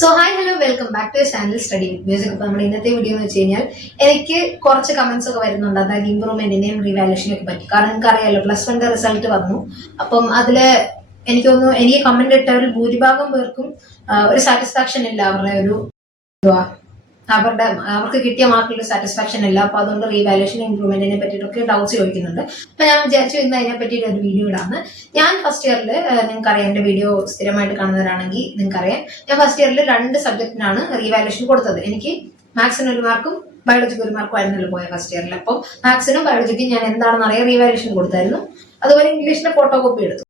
So hi, hello, welcome back to your channel Study with Music. അപ്പോൾ നമ്മുടെ ഇന്നത്തെ video എന്ന് വെച്ച് കഴിഞ്ഞാൽ എനിക്ക് കുറച്ച് കമന്റ്സ് ഒക്കെ വരുന്നുണ്ട്, അതായത് ഇംപ്രൂവ്മെന്റിനെയും റീവാലുവേഷനെ ഒക്കെ പറ്റി. കാരണം എനിക്കറിയാലോ +1 റിസൾട്ട് വന്നു. അപ്പം അതില് എനിക്ക് തോന്നുന്നു എനിക്ക് കമന്റ് ഇട്ടവരിൽ ഭൂരിഭാഗം പേർക്കും ഒരു സാറ്റിസ്ഫാക്ഷൻ ഇല്ല, അവരുടെ ഒരു അവർക്ക് കിട്ടിയ മാർക്കിൽ സാറ്റിസ്ഫാക്ഷൻ ഇല്ല. അപ്പൊ അതുകൊണ്ട് റീവാലുവേഷൻ ഇംപ്രൂവ്മെന്റിനെ പറ്റിയിട്ടൊക്കെ ഡൗട്ട്സ് ചോദിക്കുന്നുണ്ട്. അപ്പൊ ഞാൻ വിചാരിച്ചു ഇന്ന് അതിനെ പറ്റിയിട്ട് ഒരു വീഡിയോ ഇടാന്ന്. ഞാൻ ഫസ്റ്റ് ഇയറിൽ നിങ്ങൾക്കറിയാം, എന്റെ വീഡിയോ സ്ഥിരമായിട്ട് കാണുന്നവരാണെങ്കിൽ നിങ്ങൾക്കറിയാം, ഞാൻ ഫസ്റ്റ് ഇയറിൽ 2 സബ്ജക്റ്റിനാണ് റീവാലുവേഷൻ കൊടുത്തത്. എനിക്ക് മാത്സിന് 1 മാർക്കും ബയോളജിക്ക് 1 മാർക്കും ആയിരുന്നല്ലോ പോയ ഫസ്റ്റ് ഇയറിൽ. അപ്പോൾ മാത്സിനും ബയോളജിക്കും ഞാൻ എന്താണെന്ന് അറിയാൻ റീവാലുവേഷൻ കൊടുത്തായിരുന്നു. അതുപോലെ ഇംഗ്ലീഷിന്റെ ഫോട്ടോ കോപ്പി എടുത്തു.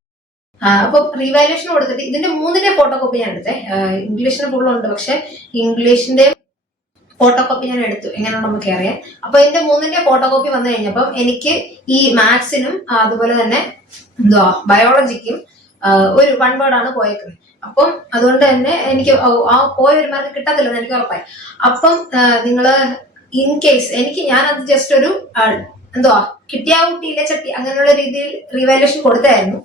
അപ്പൊ റീവാലുവേഷൻ കൊടുത്തിട്ട് ഇതിന്റെ 3ന്റെ ഫോട്ടോ കോപ്പി ഞാൻ എടുത്തേ. ഇംഗ്ലീഷിന് ഫുള്ളുണ്ട്, പക്ഷെ ഇംഗ്ലീഷിന്റെ ഫോട്ടോ കോപ്പി ഞാൻ എടുത്തു, എങ്ങനെയാണോ നമുക്ക് അറിയാം. അപ്പൊ ഇതിന്റെ 3ന്റെ ഫോട്ടോ കോപ്പി വന്നു കഴിഞ്ഞപ്പോൾ എനിക്ക് ഈ മാത്സിനും അതുപോലെ തന്നെ ബയോളജിക്കും ഒരു 1 വേർഡാണ് പോയേക്കുന്നത്. അപ്പം അതുകൊണ്ട് തന്നെ എനിക്ക് ആ പോയ 1 മാർക്ക് കിട്ടത്തില്ലെന്ന് എനിക്ക് ഉറപ്പായി. അപ്പം നിങ്ങള് ഇൻ കേസ് ഞാനത് ജസ്റ്റ് ഒരു കിട്ടിയ കുട്ടിയിലെ ചട്ടി അങ്ങനെയുള്ള രീതിയിൽ റീവാലുവേഷൻ കൊടുത്തായിരുന്നു.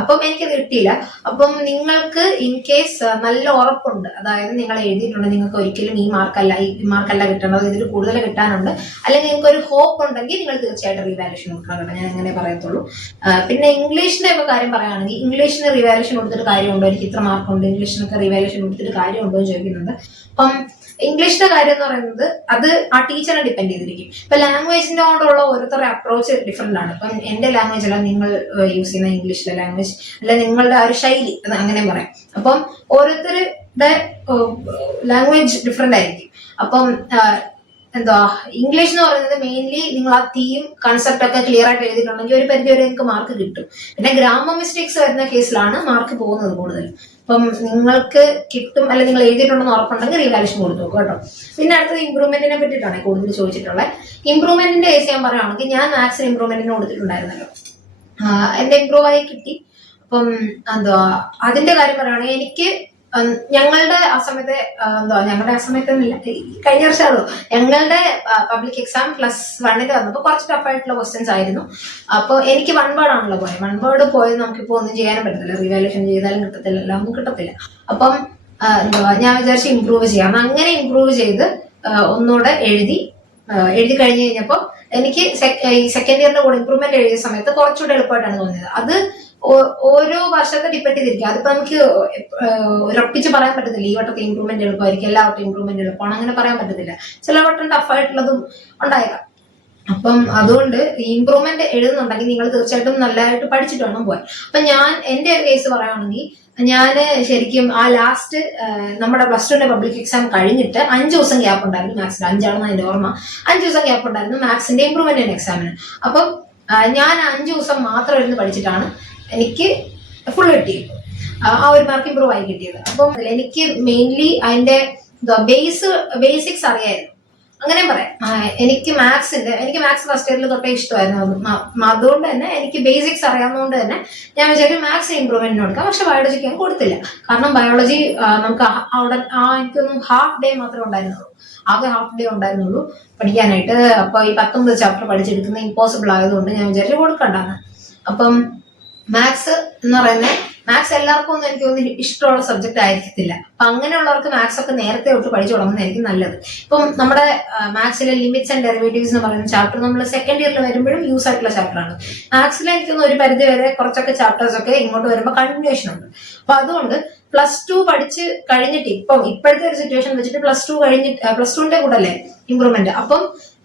അപ്പം എനിക്കത് കിട്ടിയില്ല. അപ്പം നിങ്ങൾക്ക് ഇൻ കേസ് നല്ല ഉറപ്പുണ്ട്, അതായത് നിങ്ങൾ എഴുതിയിട്ടുണ്ട് നിങ്ങൾക്ക് ഒരിക്കലും ഈ മാർക്കല്ല കിട്ടേണ്ടത്, ഇതിൽ കൂടുതൽ കിട്ടാനുണ്ട്, അല്ലെങ്കിൽ നിങ്ങൾക്ക് ഒരു ഹോപ്പ് ഉണ്ടെങ്കിൽ നിങ്ങൾ തീർച്ചയായിട്ടും റീവാലുവേഷൻ കൊടുക്കണം കേട്ടോ. ഞാൻ അങ്ങനെ പറയത്തുള്ളൂ. പിന്നെ ഇംഗ്ലീഷിന്റെ ഒക്കെ കാര്യം പറയുകയാണെങ്കിൽ ഇംഗ്ലീഷിന് റീവാലുവേഷൻ കൊടുത്തിട്ട് കാര്യമുണ്ടോ, എനിക്ക് ഇത്ര മാർക്കുണ്ട്, ഇംഗ്ലീഷിനൊക്കെ റീവാലുവേഷൻ കൊടുത്തിട്ട് കാര്യമുണ്ടോ എന്ന് ചോദിക്കുന്നുണ്ട്. അപ്പം ഇംഗ്ലീഷിന്റെ കാര്യം എന്ന് പറയുന്നത് അത് ആ ടീച്ചറെ ഡിപ്പെൻഡ് ചെയ്തിരിക്കും. ഇപ്പൊ ലാംഗ്വേജിനോടുള്ള ഓരോരുത്തരുടെ അപ്രോച്ച് ഡിഫറെന്റ് ആണ്. ഇപ്പം എന്റെ ലാംഗ്വേജ് അല്ല നിങ്ങൾ യൂസ് ചെയ്യുന്ന ഇംഗ്ലീഷിലെ ലാംഗ്വേജ് അല്ല, നിങ്ങളുടെ ആ ഒരു ശൈലി അത് അങ്ങനെ പറയാം. അപ്പം ഓരോരുത്തരുടെ ലാംഗ്വേജ് ഡിഫറെന്റ് ആയിരിക്കും. അപ്പം ഇംഗ്ലീഷ് എന്ന് പറയുന്നത് മെയിൻലി നിങ്ങൾ ആ തീം കൺസെപ്റ്റ് ഒക്കെ ക്ലിയർ ആയിട്ട് എഴുതിയിട്ടുണ്ടെങ്കിൽ ഒരു പരിധി വരെ നിങ്ങൾക്ക് മാർക്ക് കിട്ടും. പിന്നെ ഗ്രാമർ മിസ്റ്റേക്സ് വരുന്ന കേസിലാണ് മാർക്ക് പോകുന്നത് കൂടുതൽ. അപ്പം നിങ്ങൾക്ക് കിട്ടും, അല്ലെങ്കിൽ നിങ്ങൾ എഴുതിയിട്ടുണ്ടെന്ന് ഉറപ്പുണ്ടെങ്കിൽ റീവാലുവേഷൻ കൊടുത്തു നോക്കും കേട്ടോ. പിന്നെ അടുത്തത് ഇംപ്രൂവ്മെന്റിനെ പറ്റിയിട്ടാണ് കൂടുതൽ ചോദിച്ചിട്ടുള്ളത്. ഇംപ്രൂവ്മെന്റിന്റെ കേസ് ഞാൻ പറയുകയാണെങ്കിൽ ഞാൻ മാത്സിന് ഇംപ്രൂവ്മെന്റിന് കൊടുത്തിട്ടുണ്ടായിരുന്നല്ലോ, എന്റെ ഇംപ്രൂവ് ആയി കിട്ടി. അപ്പം അതിന്റെ കാര്യം പറയുകയാണെങ്കിൽ എനിക്ക് ഞങ്ങളുടെ ആ സമയത്ത് കഴിഞ്ഞ വർഷമാണോ ഞങ്ങളുടെ പബ്ലിക് എക്സാം +1 വന്നപ്പോൾ കുറച്ച് ടഫായിട്ടുള്ള ക്വസ്റ്റ്യൻസ് ആയിരുന്നു. അപ്പോൾ എനിക്ക് 1 വേർഡ് ആണല്ലോ പോയത്. 1 വേർഡ് പോയത് നമുക്കിപ്പോൾ ഒന്നും ചെയ്യാനും പറ്റത്തില്ല, റീവാലുവേഷൻ ചെയ്താലും കിട്ടത്തില്ല, എല്ലാം ഒന്നും കിട്ടത്തില്ല. അപ്പം ഞാൻ വിചാരിച്ച് ഇംപ്രൂവ് ചെയ്യാം. അങ്ങനെ ഇംപ്രൂവ് ചെയ്ത് ഒന്നുകൂടെ എഴുതി കഴിഞ്ഞ് കഴിഞ്ഞപ്പോൾ എനിക്ക് സെക്കൻഡ് ഇയറിന്റെ കൂടെ ഇംപ്രൂവ്മെന്റ് എഴുതിയ സമയത്ത് കുറച്ചുകൂടെ എളുപ്പമായിട്ടാണ് തോന്നിയത്. അത് ഓരോ വർഷത്തെ ഡിപ്പെൻഡ് ചെയ്തിരിക്കും. അതിപ്പോ നമുക്ക് ഉറപ്പിച്ച് പറയാൻ പറ്റത്തില്ല ഈ വട്ടത്തെ ഇംപ്രൂവ്മെന്റ് എളുപ്പമായിരിക്കും, എല്ലാ വട്ടം ഇംപ്രൂവ്മെന്റ് എളുപ്പമാണ്, അങ്ങനെ പറയാൻ പറ്റത്തില്ല. ചില വട്ടം ടഫായിട്ടുള്ളതും ഉണ്ടായേക്കാം. അപ്പം അതുകൊണ്ട് ഇംപ്രൂവ്മെന്റ് എഴുതുന്നുണ്ടെങ്കിൽ നിങ്ങൾ തീർച്ചയായിട്ടും നല്ലതായിട്ട് പഠിച്ചിട്ട് വേണം പോകാൻ. അപ്പൊ ഞാൻ എന്റെ ഒരു കേസ് പറയുകയാണെങ്കിൽ ഞാൻ ശരിക്കും ആ ലാസ്റ്റ് നമ്മുടെ +2 പബ്ലിക് എക്സാം കഴിഞ്ഞിട്ട് 5 ദിവസം ഗ്യാപ്പ് ഉണ്ടായിരുന്നു. മാത്സിന്റെ 5 എന്റെ ഓർമ്മ. 5 ദിവസം ഗ്യാപ്പ് ഉണ്ടായിരുന്നു മാത്സിന്റെ ഇംപ്രൂവ്മെന്റ് എക്സാമിന്. അപ്പം ഞാൻ 5 ദിവസം മാത്രം ഇരുന്ന് പഠിച്ചിട്ടാണ് എനിക്ക് ഫുൾ കിട്ടിയത്, ആ 1 മാർക്ക് ഇംപ്രൂവ് ആയി കിട്ടിയത്. അപ്പം എനിക്ക് മെയിൻലി അതിന്റെ ബേസിക്സ് അറിയായിരുന്നു, അങ്ങനെ പറയാം. എനിക്ക് മാത്സ് ഫസ്റ്റ് ഇയറിൽ തൊട്ടേ ഇഷ്ടമായിരുന്നു. അതുകൊണ്ട് തന്നെ എനിക്ക് ബേസിക്സ് അറിയാവുന്നതുകൊണ്ട് തന്നെ ഞാൻ വിചാരിച്ചു മാത്സ് ഇംപ്രൂവ്മെന്റിന് കൊടുക്കാം. പക്ഷെ ബയോളജിക്ക് ഞാൻ കൊടുത്തില്ല. കാരണം ബയോളജി നമുക്ക് അവിടെ എനിക്കൊന്നും ഹാഫ് ഡേ മാത്രമേ ഉണ്ടായിരുന്നുള്ളൂ, ആകെ ഹാഫ് ഡേ ഉണ്ടായിരുന്നുള്ളൂ പഠിക്കാനായിട്ട്. അപ്പൊ ഈ 19 ചാപ്റ്റർ പഠിച്ചെടുക്കുന്നത് ഇമ്പോസിബിൾ ആയതുകൊണ്ട് ഞാൻ വിചാരിച്ചു കൊടുക്കണ്ടാന്ന്. അപ്പം മാത്സ് എന്ന് പറയുന്നത് എല്ലാവർക്കും ഒന്നും എനിക്ക് തോന്നുന്നു ഇഷ്ടമുള്ള സബ്ജക്ട് ആയിരിക്കത്തില്ല. അപ്പൊ അങ്ങനെയുള്ളവർക്ക് മാത്സ് ഒക്കെ നേരത്തെ തൊട്ട് പഠിച്ചു തുടങ്ങുന്നതായിരിക്കും നല്ലത്. ഇപ്പം നമ്മുടെ മാത്സിലെ ലിമിറ്റ്സ് ആൻഡ് ഡെറിവേറ്റീവ്സ് എന്ന് പറയുന്ന ചാപ്റ്റർ നമ്മൾ സെക്കൻഡ് ഇയറിൽ വരുമ്പോഴും യൂസ് ആയിട്ടുള്ള ചാപ്റ്റർ ആണ്. മാത്സിൽ എനിക്ക് തോന്നുന്നു ഒരു പരിധി വരെ കുറച്ചൊക്കെ ചാപ്റ്റേഴ്സ് ഒക്കെ ഇങ്ങോട്ട് വരുമ്പോൾ കണ്ടിന്യൂഷൻ ഉണ്ട്. അപ്പൊ അതുകൊണ്ട് +2 പഠിച്ച് കഴിഞ്ഞിട്ട് ഇപ്പോഴത്തെ ഒരു സിറ്റുവേഷൻ വെച്ചിട്ട് +2 കഴിഞ്ഞിട്ട് +2ന്റെ കൂടെ അല്ലേ ഇംപ്രൂവ്മെന്റ്, അപ്പം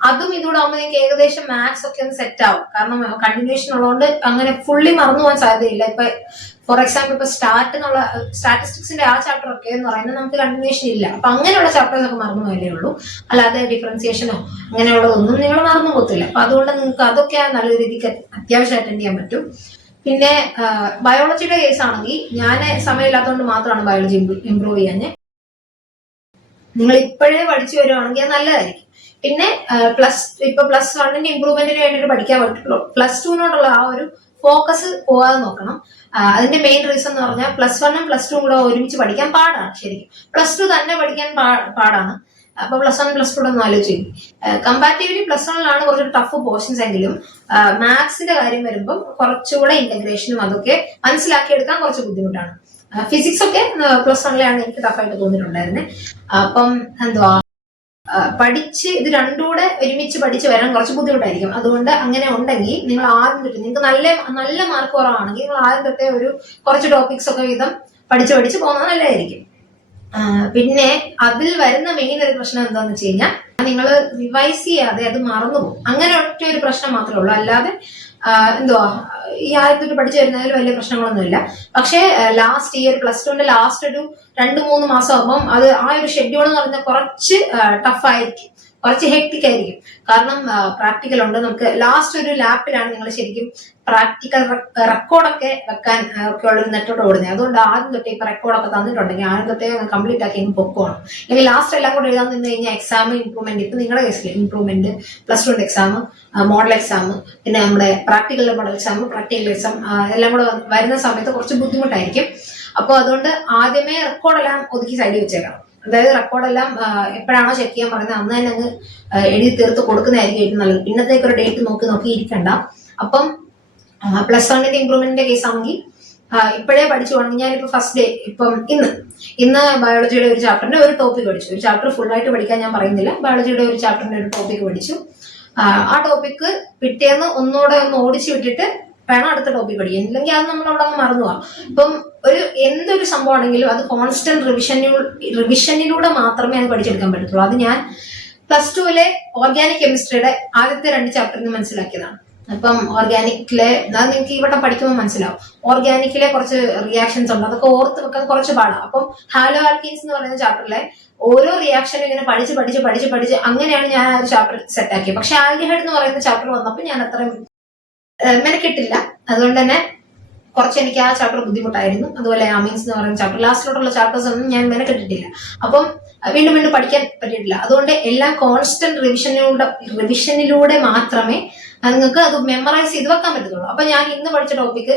അതും ഇതുകൂടെ ആകുമ്പോൾ നിങ്ങൾക്ക് ഏകദേശം മാത്സ് ഒക്കെ ഒന്ന് സെറ്റ് ആവും. കാരണം കണ്ടിന്യൂഷൻ ഉള്ളതുകൊണ്ട് അങ്ങനെ ഫുള്ളി മറന്നു പോകാൻ സാധ്യതയില്ല. ഇപ്പൊ ഫോർ എക്സാമ്പിൾ ഇപ്പൊ സ്റ്റാറ്റിസ്റ്റിക്സിന്റെ ആ ചാപ്റ്റർ ഒക്കെ എന്ന് പറയുന്നത് നമുക്ക് കണ്ടിന്യൂഷൻ ഇല്ല. അപ്പൊ അങ്ങനെയുള്ള ചാപ്റ്റേഴ്സ് ഒക്കെ മറന്നു പോയല്ലേ ഉള്ളൂ, അല്ലാതെ ഡിഫറൻസിയേഷനോ അങ്ങനെയുള്ളതൊന്നും നിങ്ങൾ മറന്നു പോകത്തില്ല. അപ്പൊ അതുകൊണ്ട് നിങ്ങൾക്ക് അതൊക്കെ നല്ല രീതിക്ക് അത്യാവശ്യം അറ്റൻഡ് ചെയ്യാൻ പറ്റും. പിന്നെ ബയോളജിയുടെ കേസ് ആണെങ്കിൽ ഞാൻ സമയമില്ലാത്തതുകൊണ്ട് മാത്രമാണ് ബയോളജി ഇംപ്രൂവ് ചെയ്യാൻ. നിങ്ങൾ ഇപ്പോഴേ പഠിച്ചു വരുവാണെങ്കിൽ അത് നല്ലതായിരിക്കും. പിന്നെ +1ന്റെ ഇംപ്രൂവ്മെന്റിന് വേണ്ടിയിട്ട് പഠിക്കാൻ പറ്റുള്ളൂ. +2നോടുള്ള ആ ഒരു ഫോക്കസ് പോകാതെ നോക്കണം. അതിന്റെ മെയിൻ റീസൺ എന്ന് പറഞ്ഞാൽ +1ഉം +2ഉം കൂടെ ഒരുമിച്ച് പഠിക്കാൻ പാടാണ്. ശരിക്കും +2 തന്നെ പഠിക്കാൻ പാടാണ്. അപ്പൊ +1 +2 ഒന്ന് ആലോചിക്കും. കമ്പാരിറ്റീവ്ലി +1ലാണ് കുറച്ച് ടഫ് പോർഷൻസ് എങ്കിലും മാത്സിന്റെ കാര്യം വരുമ്പോൾ കുറച്ചുകൂടെ ഇന്റഗ്രേഷനും അതൊക്കെ മനസ്സിലാക്കിയെടുക്കാൻ കുറച്ച് ബുദ്ധിമുട്ടാണ്. ഫിസിക്സ് ഒക്കെ +1 എനിക്ക് ടഫായിട്ട് തോന്നിയിട്ടുണ്ടായിരുന്നത്. അപ്പം എന്തുവാ പഠിച്ച് ഇത് രണ്ടും കൂടെ ഒരുമിച്ച് പഠിച്ച് വരാൻ കുറച്ച് ബുദ്ധിമുട്ടായിരിക്കും. അതുകൊണ്ട് അങ്ങനെ ഉണ്ടെങ്കിൽ നിങ്ങൾ ആദ്യം തൊട്ട് നിങ്ങൾക്ക് നല്ല നല്ല മാർക്ക് കുറവാണെങ്കിൽ നിങ്ങൾ ആദ്യം തൊട്ടേ ഒരു കുറച്ച് ടോപ്പിക്സ് ഒക്കെ വീതം പഠിച്ച് പഠിച്ച് പോകുന്നത് നല്ലതായിരിക്കും. പിന്നെ അതിൽ വരുന്ന മെയിൻ ഒരു പ്രശ്നം എന്താണെന്ന് വെച്ച് കഴിഞ്ഞാൽ നിങ്ങൾ റിവൈസ് ചെയ്യാതെ അത് മറന്നുപോകും. അങ്ങനെ ഒറ്റ ഒരു പ്രശ്നം മാത്രമേ ഉള്ളൂ. അല്ലാതെ എന്തുവാ ഈ ആദ്യത്തൊട്ട് പഠിച്ചു വരുന്നതിൽ വലിയ പ്രശ്നങ്ങളൊന്നുമില്ല. പക്ഷേ ലാസ്റ്റ് ഈ ഒരു +2ന്റെ ലാസ്റ്റ് ഒരു 2-3 മാസം ആകുമ്പം അത് ആ ഒരു ഷെഡ്യൂൾ എന്ന് പറയുന്നത് കുറച്ച് ടഫായിരിക്കും, കുറച്ച് ഹെക്ടിക് ആയിരിക്കും. കാരണം പ്രാക്ടിക്കൽ ഉണ്ട്. നമുക്ക് ലാസ്റ്റ് ഒരു ലാപ്പിലാണ് നിങ്ങൾ ശരിക്കും പ്രാക്ടിക്കൽ റെക്കോർഡൊക്കെ വെക്കാൻ ഒക്കെ ഉള്ളൊരു നെറ്റോട് ഓടുന്നത്. അതുകൊണ്ട് ആദ്യം തൊട്ടേ ഇപ്പൊ റെക്കോർഡൊക്കെ തന്നിട്ടുണ്ടെങ്കിൽ ആദ്യം തൊട്ടേ കംപ്ലീറ്റ് ആക്കി പൊക്കോണം. അല്ലെങ്കിൽ ലാസ്റ്റ് എല്ലാം കൂടെ എഴുതാൻ നിന്ന് കഴിഞ്ഞാൽ എക്സാം ഇംപ്രൂവ്മെന്റ്, ഇപ്പൊ നിങ്ങളുടെ കേസിൽ ഇംപ്രൂവ്മെന്റ്, +2ന്റെ എക്സാം, മോഡൽ എക്സാം, പിന്നെ നമ്മുടെ practical model exam, practical exam എല്ലാം കൂടെ വരുന്ന സമയത്ത് കുറച്ച് ബുദ്ധിമുട്ടായിരിക്കും. അപ്പോൾ അതുകൊണ്ട് ആദ്യമേ റെക്കോർഡെല്ലാം ഒതുക്കി സൈഡിൽ വെച്ചേക്കണം. അതായത് റെക്കോർഡെല്ലാം എപ്പോഴാണോ ചെക്ക് ചെയ്യാൻ പറയുന്നത് അന്ന് തന്നെ അങ്ങ് എഴുതി തീർത്ത് കൊടുക്കുന്നതായിരിക്കും ഏറ്റവും നല്ലത്. പിന്നത്തേക്ക് ഒരു ഡേറ്റ് നോക്കി ഇരിക്കണ്ട. അപ്പം +1ന്റെ ഇംപ്രൂവ്മെന്റിന്റെ കേസ് ആണെങ്കിൽ ഇപ്പോഴേ പഠിച്ചു പോകണമെങ്കിൽ ഞാനിപ്പോ ഫസ്റ്റ് ഡേ ഇപ്പം ഇന്ന് ബയോളജിയുടെ ഒരു ചാപ്റ്ററിന്റെ ഒരു ടോപ്പിക് പഠിച്ചു. ഒരു ചാപ്റ്റർ ഫുൾ ആയിട്ട് പഠിക്കാൻ ഞാൻ പറയുന്നില്ല. ബയോളജിയുടെ ഒരു ചാപ്റ്ററിന്റെ ഒരു ടോപ്പിക് പഠിച്ചു. ആ ടോപ്പിക്ക് പിറ്റേന്ന് ഒന്നുകൂടെ ഒന്ന് ഓടിച്ചു വിട്ടിട്ട് വേണം അടുത്ത ടോപ്പിക് പഠിക്കാൻ. ഇല്ലെങ്കിൽ അത് നമ്മൾ അവിടെ മറന്നു പോവാം. ഇപ്പം എന്തൊരു സംഭവം ആണെങ്കിലും അത് കോൺസ്റ്റന്റ് റിവിഷനിലൂടെ മാത്രമേ അത് പഠിച്ചെടുക്കാൻ പറ്റത്തുള്ളൂ. അത് ഞാൻ +2ലെ ഓർഗാനിക് കെമിസ്ട്രിയുടെ ആദ്യത്തെ 2 ചാപ്റ്ററിന് മനസ്സിലാക്കിയതാണ്. അപ്പം ഓർഗാനിക്കിലെ അത് നിങ്ങൾക്ക് ഇവിടെ പഠിക്കുമ്പോൾ മനസ്സിലാവും. ഓർഗാനിക്കിലെ കുറച്ച് റിയാക്ഷൻസ് ഉണ്ട്, അതൊക്കെ ഓർത്ത് വെക്കാൻ കുറച്ച് പാടാണ്. അപ്പം ഹാലോ ആൽക്കീൻസ് എന്ന് പറയുന്ന ചാപ്റ്ററിലെ ഓരോ റിയാക്ഷനും ഇങ്ങനെ പഠിച്ച് അങ്ങനെയാണ് ഞാൻ ആ ഒരു ചാപ്റ്റർ സെറ്റ് ആക്കിയത്. പക്ഷെ ആൽഡിഹൈഡ് എന്ന് പറയുന്ന ചാപ്റ്റർ വന്നപ്പോൾ ഞാൻ അത്രയും മെനക്കെട്ടില്ല. അതുകൊണ്ട് തന്നെ കുറച്ച് എനിക്ക് ആ ചാപ്റ്റർ ബുദ്ധിമുട്ടായിരുന്നു. അതുപോലെ അമീൻസ് എന്ന് പറയുന്ന ചാപ്റ്റർ, ലാസ്റ്റിലോട്ടുള്ള ചാപ്റ്റേഴ്സ് ഒന്നും ഞാൻ മെനക്കെട്ടിട്ടില്ല. അപ്പം വീണ്ടും പഠിക്കാൻ പറ്റിയിട്ടില്ല. അതുകൊണ്ട് എല്ലാം കോൺസ്റ്റന്റ് റിവിഷനിലൂടെ മാത്രമേ നിങ്ങൾക്ക് അത് മെമ്മറൈസ് ചെയ്ത് വെക്കാൻ പറ്റത്തുള്ളൂ. അപ്പൊ ഞാൻ ഇന്ന് പഠിച്ച ടോപ്പിക്ക്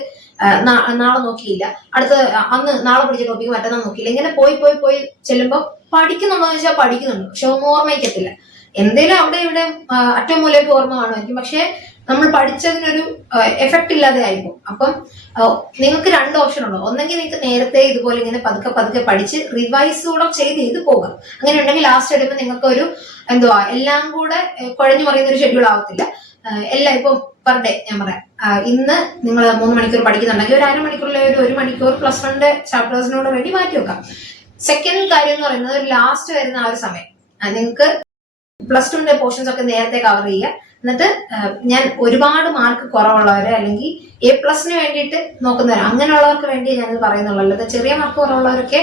നാളെ നോക്കിയില്ല, നാളെ പഠിച്ച ടോപ്പിക്ക് മറ്റന്നാൾ നോക്കിയില്ല. ഇങ്ങനെ പോയി ചെല്ലുമ്പോൾ പഠിക്കുന്നുണ്ടോ എന്ന് വെച്ചാൽ പഠിക്കുന്നുണ്ട്, പക്ഷെ ഒന്നും ഓർമ്മയ്ക്കത്തില്ല. എന്തേലും അവിടെ ഇവിടെ അറ്റമൂലയ്ക്ക് ഓർമ്മ കാണുമായിരിക്കും, പക്ഷെ നമ്മൾ പഠിച്ചതിനൊരു എഫക്ട് ഇല്ലാതെ ആയിരിക്കും. അപ്പം നിങ്ങൾക്ക് 2 ഓപ്ഷൻ ഉണ്ടോ. ഒന്നെങ്കിൽ നിങ്ങൾക്ക് നേരത്തെ ഇതുപോലെ ഇങ്ങനെ പതുക്കെ പഠിച്ച് റിവൈസ് കൂടെ ചെയ്ത് പോകാം. അങ്ങനെ ഉണ്ടെങ്കിൽ ലാസ്റ്റ് എടുക്കുമ്പോൾ നിങ്ങൾക്ക് ഒരു എല്ലാം കൂടെ കുഴഞ്ഞു പറയുന്ന ഒരു ഷെഡ്യൂൾ ആവത്തില്ല. എല്ലാം ഇപ്പം പെർ ഡേ ഞാൻ പറയാം, ഇന്ന് നിങ്ങൾ 3 മണിക്കൂർ പഠിക്കുന്നുണ്ടെങ്കിൽ ഒരു 1/2 മണിക്കൂറിലെ ഒരു 1 മണിക്കൂർ +1ന്റെ ചാപ്റ്റേഴ്സിനോട് വേണ്ടി മാറ്റി വെക്കാം. സെക്കൻഡ് കാര്യം എന്ന് പറയുന്നത് ലാസ്റ്റ് വരുന്ന ആ ഒരു സമയം നിങ്ങൾക്ക് +2ന്റെ പോർഷൻസ് ഒക്കെ നേരത്തെ കവർ ചെയ്യുക. എന്നിട്ട് ഞാൻ ഒരുപാട് മാർക്ക് കുറവുള്ളവരെ അല്ലെങ്കിൽ A+ വേണ്ടിയിട്ട് നോക്കുന്നവർ അങ്ങനെയുള്ളവർക്ക് വേണ്ടി ഞാനിത് പറയുന്നുള്ളൂ. അല്ലാതെ ചെറിയ മാർക്ക് കുറവുള്ളവരൊക്കെ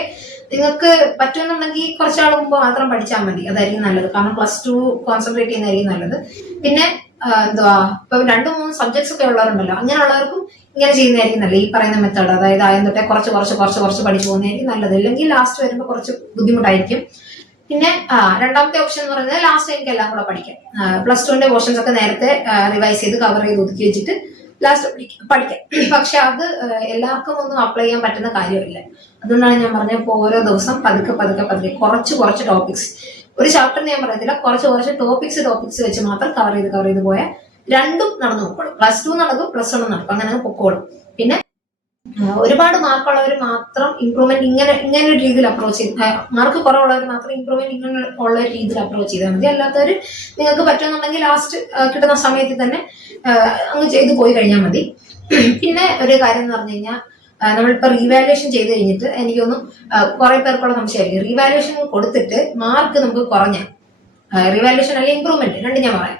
നിങ്ങൾക്ക് പറ്റുമെന്നുണ്ടെങ്കിൽ കുറച്ചാൾ മുമ്പ് മാത്രം പഠിച്ചാൽ മതി, അതായിരിക്കും നല്ലത്. കാരണം +2 കോൺസെൻട്രേറ്റ് ചെയ്യുന്നതായിരിക്കും നല്ലത്. പിന്നെ ഇപ്പൊ 2-3 സബ്ജക്ട്സ് ഒക്കെ ഉള്ളവരുണ്ടല്ലോ, അങ്ങനെയുള്ളവർക്കും ഇങ്ങനെ ചെയ്യുന്നതായിരിക്കും നല്ലത്. ഈ പറയുന്ന മെത്തേഡ്, അതായത് ആദ്യം തൊട്ടേ കുറച്ച് പഠിച്ചു പോകുന്നതായിരിക്കും നല്ലത്. അല്ലെങ്കിൽ ലാസ്റ്റ് വരുമ്പോൾ കുറച്ച് ബുദ്ധിമുട്ടായിരിക്കും. പിന്നെ രണ്ടാമത്തെ ഓപ്ഷൻ എന്ന് പറയുന്നത് ലാസ്റ്റ് എനിക്ക് എല്ലാം കൂടെ പഠിക്കാം. +2ന്റെ പോർഷൻസ് ഒക്കെ നേരത്തെ റിവൈസ് ചെയ്ത് കവർ ചെയ്ത് ഒതുക്കി വെച്ചിട്ട് ലാസ്റ്റ് പഠിക്കാം. പക്ഷെ അത് എല്ലാവർക്കും ഒന്നും അപ്ലൈ ചെയ്യാൻ പറ്റുന്ന കാര്യമില്ല. അതുകൊണ്ടാണ് ഞാൻ പറഞ്ഞപ്പോൾ ഓരോ ദിവസം പതുക്കെ കുറച്ച് ടോപ്പിക്സ്, ഒരു ചാപ്റ്ററിന് ഞാൻ പറയത്തില്ല, കുറച്ച് ടോപ്പിക്സ് വെച്ച് മാത്രം കവർ ചെയ്ത് പോയാൽ രണ്ടും നടന്നു പോയിക്കോളും. +2 നടക്കും, +1 നടക്കും, അങ്ങനെ പൊക്കോളും. പിന്നെ ഒരുപാട് മാർക്കുള്ളവർ മാത്രം ഇംപ്രൂവ്മെന്റ് ഇങ്ങനെ ഒരു രീതിയിൽ അപ്രോച്ച് ചെയ്ത്, മാർക്ക് കുറവുള്ളവർ മാത്രം ഇംപ്രൂവ്മെന്റ് ഇങ്ങനെ ഉള്ള ഒരു രീതിയിൽ അപ്രോച്ച് ചെയ്താൽ മതി. അല്ലാത്തവർ നിങ്ങൾക്ക് പറ്റുമെന്നുണ്ടെങ്കിൽ ലാസ്റ്റ് കിട്ടുന്ന സമയത്ത് തന്നെ അങ്ങ് ചെയ്ത് പോയി കഴിഞ്ഞാൽ മതി. പിന്നെ ഒരു കാര്യം എന്ന് പറഞ്ഞു കഴിഞ്ഞാൽ നമ്മളിപ്പോ റീവാലുവേഷൻ ചെയ്ത് കഴിഞ്ഞിട്ട് എനിക്കൊന്നും കുറെ പേർക്കുള്ള സംശയമായിരിക്കും. റീവാലുവേഷൻ കൊടുത്തിട്ട് മാർക്ക് നമുക്ക് കുറഞ്ഞ റിവാലുവേഷൻ അല്ലെങ്കിൽ ഇംപ്രൂവ്മെന്റ് രണ്ടും ഞാൻ പറയാം,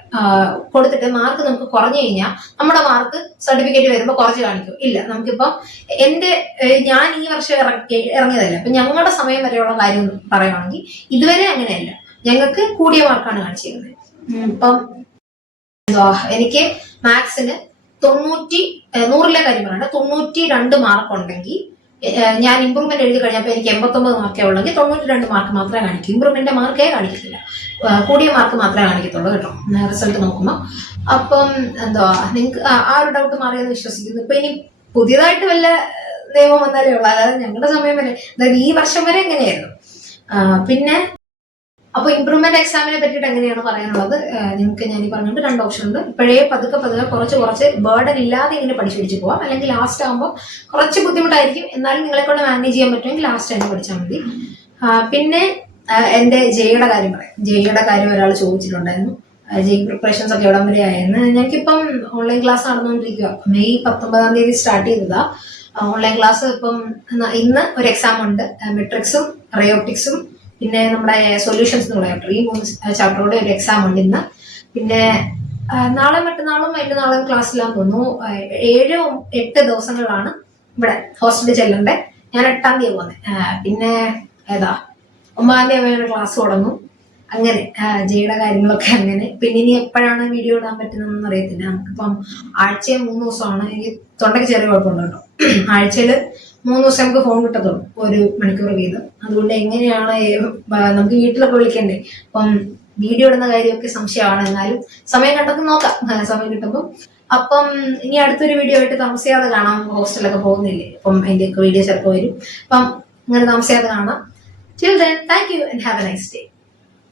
കൊടുത്തിട്ട് മാർക്ക് നമുക്ക് കുറഞ്ഞു കഴിഞ്ഞാൽ നമ്മുടെ മാർക്ക് സർട്ടിഫിക്കറ്റ് വരുമ്പോൾ കുറച്ച് കാണിക്കും. ഇല്ല, നമുക്കിപ്പം ഞാൻ ഈ വർഷം ഇറങ്ങിയതല്ല, അപ്പൊ ഞങ്ങളുടെ സമയം വരെയുള്ള കാര്യം പറയുകയാണെങ്കിൽ ഇതുവരെ അങ്ങനെയല്ല, ഞങ്ങൾക്ക് കൂടിയ മാർക്കാണ് കാണിച്ചിരുന്നത്. ഇപ്പം എനിക്ക് മാത്സിന് 100ലെ കാര്യം പറയണ്ട, 92 മാർക്ക് ഉണ്ടെങ്കിൽ ഞാൻ ഇംപ്രൂവ്മെന്റ് എഴുതി കഴിഞ്ഞപ്പോൾ എനിക്ക് 89 മാർക്കേ ഉള്ളെങ്കിൽ 92 മാർക്ക് മാത്രമേ കാണിക്കൂ. ഇംപ്രൂവ്മെന്റ് മാർക്കേ കാണിക്കത്തില്ല, കൂടിയ മാർക്ക് മാത്രമേ കാണിക്കത്തുള്ളൂ കേട്ടോ റിസൾട്ട് നോക്കുമ്പോൾ. അപ്പം നിങ്ങൾക്ക് ആ ഒരു ഡൗട്ട് മാറിയെന്ന് വിശ്വസിക്കുന്നു. ഇപ്പൊ ഇനി പുതിയതായിട്ട് വല്ല നിയമം വന്നാലേ ഉള്ളൂ, അതായത് ഞങ്ങളുടെ സമയം വരെ, അതായത് ഈ വർഷം വരെ എങ്ങനെയായിരുന്നു. പിന്നെ അപ്പൊ ഇംപ്രൂവ്മെന്റ് എക്സാമിനെ പറ്റിയിട്ട് എങ്ങനെയാണ് പറയാനുള്ളത്? നിങ്ങൾക്ക് ഞാൻ ഈ പറഞ്ഞിട്ട് 2 ഓപ്ഷൻ ഉണ്ട്. ഇപ്പോഴേ പതുക്കെ കുറച്ച് ബേർഡൻ ഇല്ലാതെ ഇങ്ങനെ പഠിച്ചു പോവാം, അല്ലെങ്കിൽ ലാസ്റ്റ് ആകുമ്പോൾ കുറച്ച് ബുദ്ധിമുട്ടായിരിക്കും, എന്നാലും നിങ്ങളെ കൊണ്ട് മാനേജ് ചെയ്യാൻ പറ്റുമെങ്കിൽ ലാസ്റ്റ് തന്നെ പഠിച്ചാൽ മതി. പിന്നെ എന്റെ ജെയുടെ കാര്യം പറയാം. ജെയുടെ കാര്യം ഒരാൾ ചോദിച്ചിട്ടുണ്ടായിരുന്നു, ജെ പ്രിപ്പറേഷൻസ് ഒക്കെ എവിടം വരെ ആയെന്ന്. ഞങ്ങൾക്കിപ്പം ഓൺലൈൻ ക്ലാസ് നടന്നുകൊണ്ടിരിക്കുക. മെയ് 19 തീയതി സ്റ്റാർട്ട് ചെയ്തതാ ഓൺലൈൻ ക്ലാസ്. ഇപ്പം ഇന്ന് ഒരു എക്സാം ഉണ്ട്, മെട്രിക്സും റയോപ്റ്റിക്സും പിന്നെ നമ്മുടെ സൊല്യൂഷൻസ് എന്ന് പറയാം. ഈ 3 ചാപ്റ്ററോടെ ഒരു എക്സാം ഉണ്ട് ഇന്ന്. പിന്നെ നാളെ മറ്റന്നാളും അതിന്റെ നാളെ ക്ലാസ്സിലാന്ന് തോന്നുന്നു. 7-8 ദിവസങ്ങളിലാണ് ഇവിടെ ഹോസ്റ്റലിൽ ചെല്ലേണ്ടത്. ഞാൻ 8-ാം തീയതി പോകുന്നത്. പിന്നെ 9-ാം തീയതി ക്ലാസ് തുടങ്ങും. അങ്ങനെ ജെയുടെ കാര്യങ്ങളൊക്കെ അങ്ങനെ. പിന്നെ ഇനി എപ്പോഴാണ് വീഡിയോ ഇടാൻ പറ്റുന്നതെന്ന് അറിയത്തില്ല. നമുക്കിപ്പം ആഴ്ചയിൽ 3 ദിവസമാണ്. എനിക്ക് തൊണ്ടയ്ക്ക് ചെറിയ കുഴപ്പമുണ്ട് കേട്ടോ. ആഴ്ചയിൽ 3 ദിവസം നമുക്ക് ഫോൺ കിട്ടത്തുള്ളൂ, 1 മണിക്കൂർ വീതം. അതുകൊണ്ട് എങ്ങനെയാണ് നമുക്ക് വീട്ടിലൊക്കെ വിളിക്കണ്ടേ? അപ്പം വീഡിയോ ഇടുന്ന കാര്യമൊക്കെ സംശയമാണ്. എന്നാലും സമയം കണ്ടെത്തി നോക്കാം, സമയം കിട്ടുമ്പോൾ. അപ്പം ഇനി അടുത്തൊരു വീഡിയോ ആയിട്ട് താമസിയാതെ കാണാം. ഹോസ്റ്റലൊക്കെ പോകുന്നില്ലേ, അപ്പം അതിന്റെയൊക്കെ വീഡിയോ ചിലപ്പോൾ വരും. അപ്പം അങ്ങനെ താമസിയാതെ കാണാം. Till then, thank you and have a nice day.